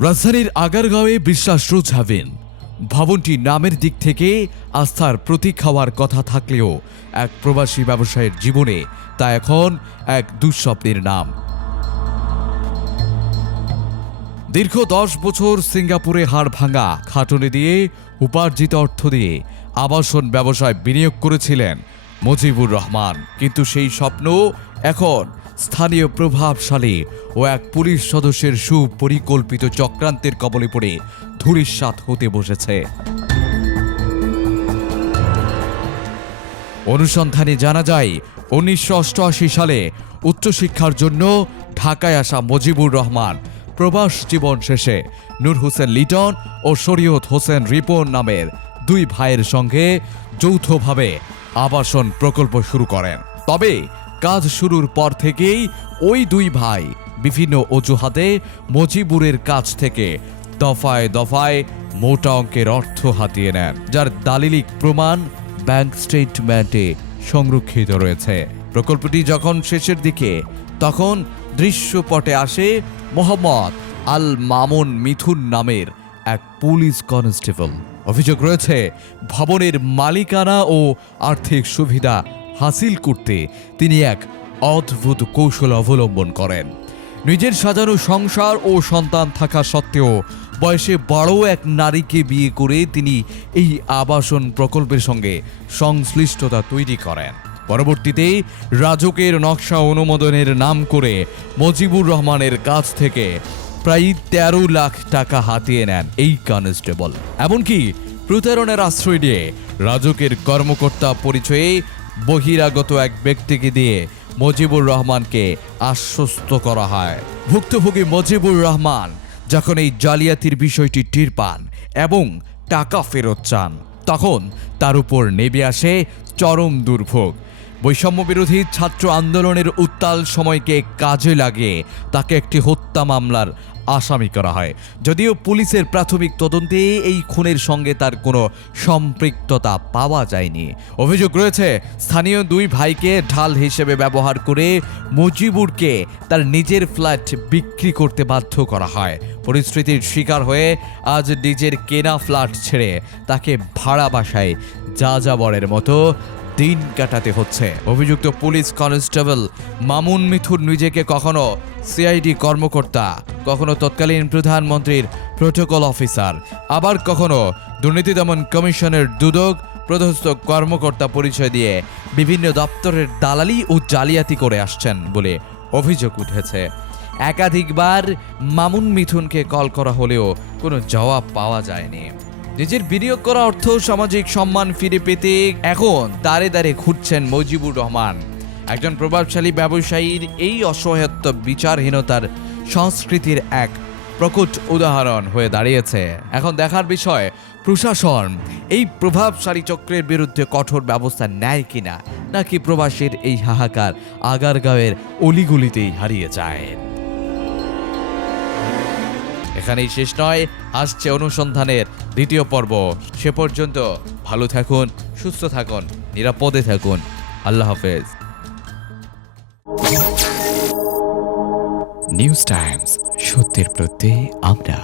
রাজধানীর আগারগাঁওয়ে বিশ্বাস রোজ হ্যাভেন ভবনটি নামের দিক থেকে আস্থার প্রতীক হওয়ার কথা থাকলেও এক প্রবাসী ব্যবসায়ীর জীবনে তা এখন এক দুঃস্বপ্নের নাম। দীর্ঘ 10 বছর সিঙ্গাপুরে হাড় ভাঙা খাটুনি দিয়ে উপার্জিত অর্থ দিয়ে আবাসন ব্যবসায় বিনিয়োগ করেছিলেন মুজিবুর রহমান, কিন্তু সেই স্বপ্ন এখন স্থানীয় প্রভাবশালী ও এক পুলিশ সদস্যের সুপরিকল্পিত চক্রান্তের কবলে পড়ে ধূলিসাৎ হতে বসেছে। অনুসন্ধানে জানা যায় 1988 সালে উচ্চশিক্ষার জন্য ঢাকায় আসা মুজিবুর রহমান প্রবাস জীবন শেষে নূর হোসেন লিটন ও শরীয়ত হোসেন রিপন নামের দুই ভাইয়ের সঙ্গে যৌথভাবে আবাসন প্রকল্প শুরু করেন। তবে কাজ শুরুর পর থেকেই ওই দুই ভাই বিভিন্ন অজুহাতে মুজিবুরের কাছ থেকে দফায় দফায় মোটা অঙ্কের অর্থ হাতিয়ে নেন, যার দালিলিক প্রমাণ ব্যাংক স্টেটমেন্টে সংরক্ষিত রয়েছে। প্রকল্পটি যখন শেষের দিকে তখন দৃশ্যপটে আসে মোহাম্মদ আল মামুন মিথুন নামের এক পুলিশ কনস্টেবল। অভিযোগ রয়েছে ভবনের মালিকানা ও আর্থিক সুবিধা হাসিল করতে তিনি এক অদ্ভুত কৌশল অবলম্বন করেন। নিজের সাজানো সংসার ও সন্তান থাকা সত্ত্বেও বয়সে বড় এক নারীকে বিয়ে করে তিনি এই আবাসন প্রকল্পের সঙ্গে সংশ্লিষ্টতা তৈরি করেন। পরবর্তীতে রাজুকের নকশা অনুমোদনের নাম করে মুজিবুর রহমানের কাছ থেকে প্রায় 13 লাখ টাকা হাতিয়ে নেন এই কনস্টেবল। এমনকি প্রতারণার আশ্রয় দিয়ে রাজুকের কর্মকর্তা পরিচয়ে বহিরাগত এক ব্যক্তিকে দিয়ে মুজিবুর রহমানকে আশ্বস্ত করা হয়। ভুক্তভোগী মুজিবুর রহমান যখন এই জালিয়াতির বিষয়টি টের পান এবং টাকা ফেরত চান, তখন তার উপর নেমে আসে চরম দুর্ভোগ। বৈষম্য বিরোধী ছাত্র আন্দোলনের উত্তাল সময়কে কাজে লাগিয়ে তাকে একটি হত্যা মামলার আসামি করা হয়। যদিও পুলিশের প্রাথমিক তদন্তে এই খুনের সঙ্গে তার কোনো সম্পৃক্ততা পাওয়া যায়নি। অভিযোগ রয়েছে স্থানীয় দুই ভাইকে ঢাল হিসেবে ব্যবহার করে মুজিবুরকে তার নিজের ফ্ল্যাট বিক্রি করতে বাধ্য করা হয়। পরিস্থিতির শিকার হয়ে আজ নিজের কেনা ফ্ল্যাট ছেড়ে তাকে ভাড়া বাসায় যাযাবরের মতো দিন কাটাতে হচ্ছে। অভিযুক্ত পুলিশ কনস্টেবল মামুন মিথুন নিজেকে কখনো সিআইডি কর্মকর্তা, কখনো তৎকালীন প্রধানমন্ত্রীর প্রোটোকল অফিসার, আবার কখনো দুর্নীতি দমন কমিশনের দুদক পদস্থ কর্মকর্তা পরিচয় দিয়ে বিভিন্ন দপ্তরের দালালি ও জালিয়াতি করে আসছেন বলে অভিযোগ উঠেছে। একাধিকবার মামুন মিথুনকে কল করা হলেও কোনো জবাব পাওয়া যায়নি। নিজের বিনিয়োগ করা অর্থ সামাজিক সম্মান ফিরে পেতে এখন দাঁড়ে দাঁড়ে ঘুরছেন মুজিবুর রহমান। একজন প্রভাবশালী ব্যবসায়ীর এই অসহায়ত্ব বিচারহীনতার সংস্কৃতির এক প্রকট উদাহরণ হয়ে দাঁড়িয়েছে। এখন দেখার বিষয় প্রশাসন এই প্রভাবশালী চক্রের বিরুদ্ধে কঠোর ব্যবস্থা নেয় কিনা, নাকি প্রবাসীর এই হাহাকার আগারগাঁওয়ের অলিগলিতেই হারিয়ে যায়। এখানেই শেষ নয়, আসছে অনুসন্ধানের দ্বিতীয় পর্ব। সে পর্যন্ত ভালো থাকুন, সুস্থ থাকুন, নিরাপদে থাকুন। আল্লাহ হাফেজ। নিউজ টাইমস, সত্যের প্রত্যয়ে আমরা।